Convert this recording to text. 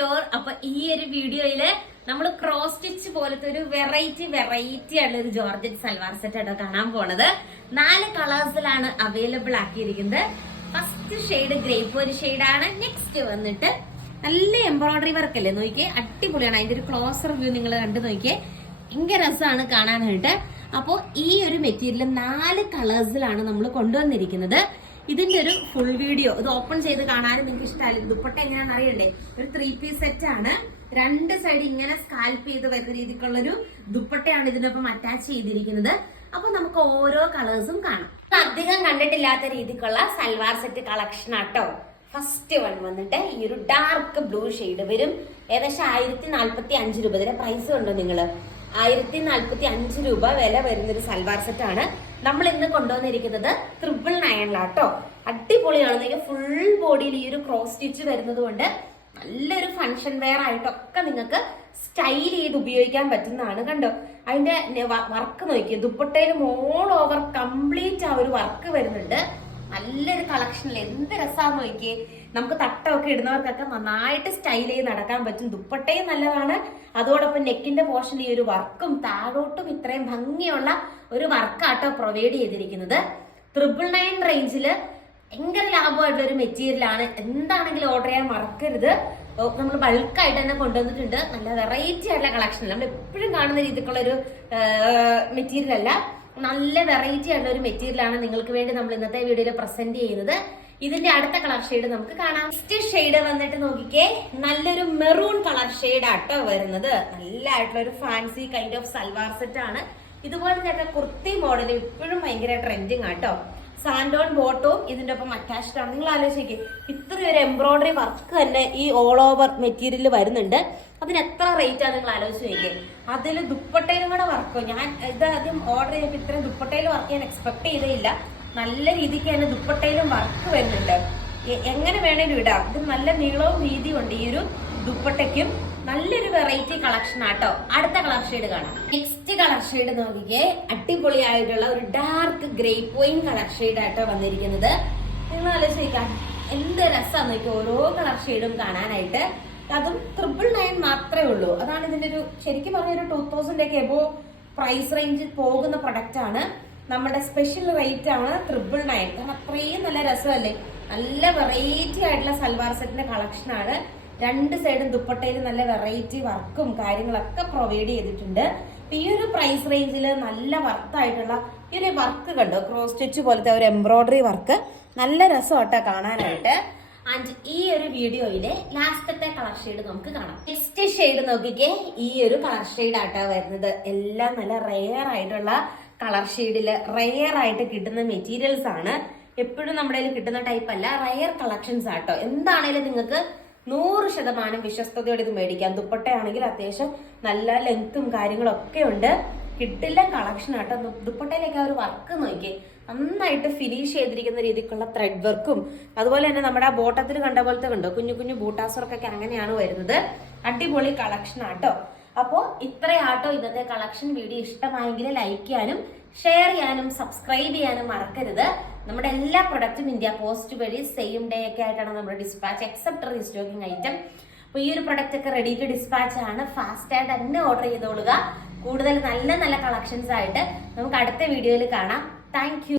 Store. അപ്പൊ ഈ ഒരു വീഡിയോയില് നമ്മൾ ക്രോസ് സ്റ്റിച്ച് പോലത്തെ ഒരു വെറൈറ്റി ആയിട്ടുള്ള ഒരു ജോർജറ്റ് സൽവാർ സെറ്റ് ആട്ടോ കാണാൻ പോണത്. 4 കളേഴ്സിലാണ് അവൈലബിൾ ആക്കിയിരിക്കുന്നത്. ഫസ്റ്റ് ഷെയ്ഡ് ഗ്രേപ്പ് ഒരു ഷെയ്ഡാണ്. നെക്സ്റ്റ് വന്നിട്ട് നല്ല എംബ്രോയിഡറി വർക്ക് അല്ലേ, നോക്കിയേ, അടിപൊളിയാണ്. അതിന്റെ ഒരു ക്ലോസർ വ്യൂ നിങ്ങൾ കണ്ടു നോക്കിയേ, ഭയങ്കര രസമാണ് കാണാനായിട്ട്. അപ്പോ ഈ ഒരു മെറ്റീരിയൽ 4 കളേഴ്സിലാണ് നമ്മൾ കൊണ്ടുവന്നിരിക്കുന്നത്. ഇതിന്റെ ഒരു ഫുൾ വീഡിയോ ഇത് ഓപ്പൺ ചെയ്ത് കാണാനും നിങ്ങൾക്ക് ഇഷ്ടമല്ല. ദുപ്പട്ട എങ്ങനെയാണെന്ന് അറിയണ്ടേ? ഒരു 3 പീസ് സെറ്റ് ആണ്. 2 സൈഡ് ഇങ്ങനെ സ്കാൽപ്പ് ചെയ്ത് വരുന്ന രീതിക്കുള്ളൊരു ദുപ്പട്ടയാണ് ഇതിനൊപ്പം അറ്റാച്ച് ചെയ്തിരിക്കുന്നത്. അപ്പൊ നമുക്ക് ഓരോ കളേഴ്സും കാണാം. അധികം കണ്ടിട്ടില്ലാത്ത രീതിക്കുള്ള സൽവാർ സെറ്റ് കളക്ഷൻ ആട്ടോ. ഫസ്റ്റ് വൺ വന്നിട്ട് ഈ ഒരു ഡാർക്ക് ബ്ലൂ ഷെയ്ഡ് വരും. ഏകദേശം 1045 രൂപ. ഇതിന്റെ പ്രൈസ് കണ്ടോ നിങ്ങള്? 1045 രൂപ വില വരുന്നൊരു സൽവാർ സെറ്റ് ആണ് നമ്മൾ ഇന്ന് കൊണ്ടുവന്നിരിക്കുന്നത്. 999 അടിപൊളിയാണ്. ഫുൾ ബോഡിയിൽ ഈ ഒരു ക്രോസ് സ്റ്റിച്ച് വരുന്നത് കൊണ്ട് നല്ലൊരു ഫംഗ്ഷൻ വെയർ ആയിട്ടൊക്കെ നിങ്ങൾക്ക് സ്റ്റൈൽ ചെയ്ത് ഉപയോഗിക്കാൻ പറ്റുന്നതാണ്. കണ്ടോ അതിന്റെ വർക്ക് നോക്കിയേ, ദുപ്പട്ടയിലും ഓൾ ഓവർ കംപ്ലീറ്റ് ആ ഒരു വർക്ക് വരുന്നുണ്ട്. നല്ലൊരു കളക്ഷനിൽ എന്ത് രസമാന്ന് നോക്കിയേ. നമുക്ക് തട്ടമൊക്കെ ഇടുന്നവർക്കൊക്കെ നന്നായിട്ട് സ്റ്റൈൽ ചെയ്ത് നടക്കാൻ പറ്റും. ദുപ്പട്ടയും നല്ലതാണ്, അതോടൊപ്പം നെക്കിന്റെ പോർഷനിൽ ഈ ഒരു വർക്കും താഴോട്ടും ഇത്രയും ഭംഗിയുള്ള ഒരു വർക്കാട്ടോ പ്രൊവൈഡ് ചെയ്തിരിക്കുന്നത്. 999 റേഞ്ചില് ഭയങ്കര ലാഭമായിട്ടുള്ള ഒരു മെറ്റീരിയൽ ആണ്. എന്താണെങ്കിലും ഓർഡർ ചെയ്യാൻ മറക്കരുത്. നമ്മൾ ബൾക്കായിട്ട് തന്നെ കൊണ്ടുവന്നിട്ടുണ്ട്. നല്ല വെറൈറ്റി ആയിട്ടുള്ള കളക്ഷൻ. നമ്മൾ എപ്പോഴും കാണുന്ന രീതിക്കുള്ള ഒരു മെറ്റീരിയൽ അല്ല, നല്ല വെറൈറ്റി ആയിട്ടുള്ള ഒരു മെറ്റീരിയൽ ആണ് നിങ്ങൾക്ക് വേണ്ടി നമ്മൾ ഇന്നത്തെ വീഡിയോയിൽ പ്രസന്റ് ചെയ്യുന്നത്. ഇതിന്റെ അടുത്ത കളർ ഷെയ്ഡ് നമുക്ക് കാണാം. നെക്സ്റ്റ് ഷെയ്ഡ് വന്നിട്ട് നോക്കിക്കേ, നല്ലൊരു മെറൂൺ കളർ ഷെയ്ഡ് ആട്ടോ വരുന്നത്. നല്ല ആയിട്ടുള്ള ഒരു fancy kind of salwar set ആണ്. ഇതുപോലെ തന്നെ കുർത്തി മോഡൽ ഇപ്പോഴും ഭയങ്കര ട്രെൻഡിങ് ആട്ടോ. സാൻഡോൺ ബോട്ടവും ഇതിന്റെ ഒപ്പം അറ്റാച്ച്ഡ് ആണ്. നിങ്ങൾ ആലോചിക്കേ, ഇത്രയൊരു എംബ്രോയിഡറി വർക്ക് തന്നെ ഈ ഓൾ ഓവർ മെറ്റീരിയൽ വരുന്നുണ്ട്. അതിന് എത്ര റേറ്റ് ആണ് നിങ്ങൾ ആലോചിച്ച് നോക്കിയേ. അതിൽ ദുപ്പട്ടയിലും കൂടെ വർക്കോ, ഞാൻ ഇത് ആദ്യം ഓർഡർ ചെയ്തപ്പോൾ ഇത്രയും ദുപ്പട്ടയിൽ വർക്ക് ഞാൻ എക്സ്പെക്ട് ചെയ്തേയില്ല. നല്ല രീതിക്ക് തന്നെ ദുപ്പട്ടയിലും വർക്ക് വരുന്നുണ്ട്. എങ്ങനെ വേണേലും ഇടാം. ഇത് നല്ല നീളവും വീതിയും ഉണ്ട് ഈ ഒരു ദുപ്പട്ടയ്ക്കും. നല്ലൊരു വെറൈറ്റി കളക്ഷൻ ആട്ടോ. അടുത്ത കളർ ഷെയ്ഡ് കാണാം. നെക്സ്റ്റ് കളർ ഷെയ്ഡ് നോക്കിക്കേ, അടിപൊളിയായിട്ടുള്ള ഒരു dark grape wine colour shade ആട്ടോ വന്നിരിക്കുന്നത്. നിങ്ങൾ ആലോചിക്കാം എന്ത് രസമാന്ന് നോക്കി ഓരോ കളർ ഷെയ്ഡും കാണാനായിട്ട്. അതും 999 മാത്രമേ ഉള്ളൂ. അതാണ് ഇതിന്റെ ഒരു ശരിക്കും പറഞ്ഞൊരു 2000 ഒക്കെ എബോ പ്രൈസ് റേഞ്ചിൽ പോകുന്ന പ്രൊഡക്റ്റ് ആണ്. നമ്മുടെ സ്പെഷ്യൽ റേറ്റ് ആണ് 999. കാരണം അത്രയും നല്ല രസമല്ലേ. നല്ല വെറൈറ്റി ആയിട്ടുള്ള സൽവാർ സെറ്റിന്റെ കളക്ഷൻ ആണ്. 2 സൈഡും ദുപ്പട്ടയിൽ നല്ല വെറൈറ്റി വർക്കും കാര്യങ്ങളൊക്കെ പ്രൊവൈഡ് ചെയ്തിട്ടുണ്ട്. ഈ ഒരു പ്രൈസ് റേഞ്ചിൽ നല്ല വർത്തായിട്ടുള്ള ഈ ഒരു വർക്ക് കണ്ടോ, ക്രോസ് സ്റ്റിച്ച് പോലത്തെ ഒരു എംബ്രോയിഡറി വർക്ക് നല്ല രസമാട്ടോ കാണാനായിട്ട്. ആൻഡ് ഈ ഒരു വീഡിയോയിലെ ലാസ്റ്റത്തെ കളർ ഷെയ്ഡ് നമുക്ക് കാണാം. നെക്സ്റ്റ് ഷെയ്ഡ് നോക്കിക്കേ, ഈ ഒരു കളർ ഷെയ്ഡ് ആട്ടോ വരുന്നത്. എല്ലാം നല്ല റെയർ ആയിട്ടുള്ള കളർ ഷെയ്ഡില് റെയർ ആയിട്ട് കിട്ടുന്ന മെറ്റീരിയൽസ് ആണ്. എപ്പോഴും നമ്മുടെ കയ്യിൽ കിട്ടുന്ന ടൈപ്പ് അല്ല, റെയർ കളക്ഷൻസ് ആട്ടോ. എന്താണേലും നിങ്ങൾക്ക് 100% വിശ്വസ്തയോടെ ഇത് മേടിക്കാം. ദുപ്പട്ടയാണെങ്കിൽ അത്യാവശ്യം നല്ല ലെങ്ത്തും കാര്യങ്ങളൊക്കെ ഉണ്ട്. കിട്ടില്ല കളക്ഷൻ ആട്ടോ. ദുപ്പട്ടയിലേക്ക് ആ ഒരു വർക്ക് നോക്കി നന്നായിട്ട് ഫിനിഷ് ചെയ്തിരിക്കുന്ന രീതിക്കുള്ള ത്രെഡ് വർക്കും, അതുപോലെ തന്നെ നമ്മുടെ ആ ബോട്ടത്തിൽ കണ്ട പോലത്തെ കണ്ടോ കുഞ്ഞു കുഞ്ഞു ബൂട്ടാസ് വർക്കൊക്കെ അങ്ങനെയാണ് വരുന്നത്. അടിപൊളി കളക്ഷൻ ആട്ടോ. അപ്പോ ഇത്രയാട്ടോ ഇന്നത്തെ കളക്ഷൻ. വീഡിയോ ഇഷ്ടമായെങ്കിൽ ലൈക്ക് ചെയ്യാനും ഷെയർ ചെയ്യാനും സബ്സ്ക്രൈബ് ചെയ്യാനും മറക്കരുത്. നമ്മുടെ എല്ലാ പ്രൊഡക്റ്റും ഇന്ത്യ പോസ്റ്റ് വഴി സെയിം ഡേ ഒക്കെ ആയിട്ടാണ് നമ്മുടെ ഡിസ്പാച്ച്, എക്സെപ്റ്റ് റീസ്റ്റോക്കിംഗ് ഐറ്റം. അപ്പൊ ഈ ഒരു പ്രൊഡക്റ്റ് ഒക്കെ റെഡി ടു ഡിസ്പാച്ച് ആണ്. ഫാസ്റ്റ് ആയിട്ട് തന്നെ ഓർഡർ ചെയ്തോളുക. കൂടുതൽ നല്ല നല്ല കളക്ഷൻസ് ആയിട്ട് നമുക്ക് അടുത്ത വീഡിയോയിൽ കാണാം. Thank you.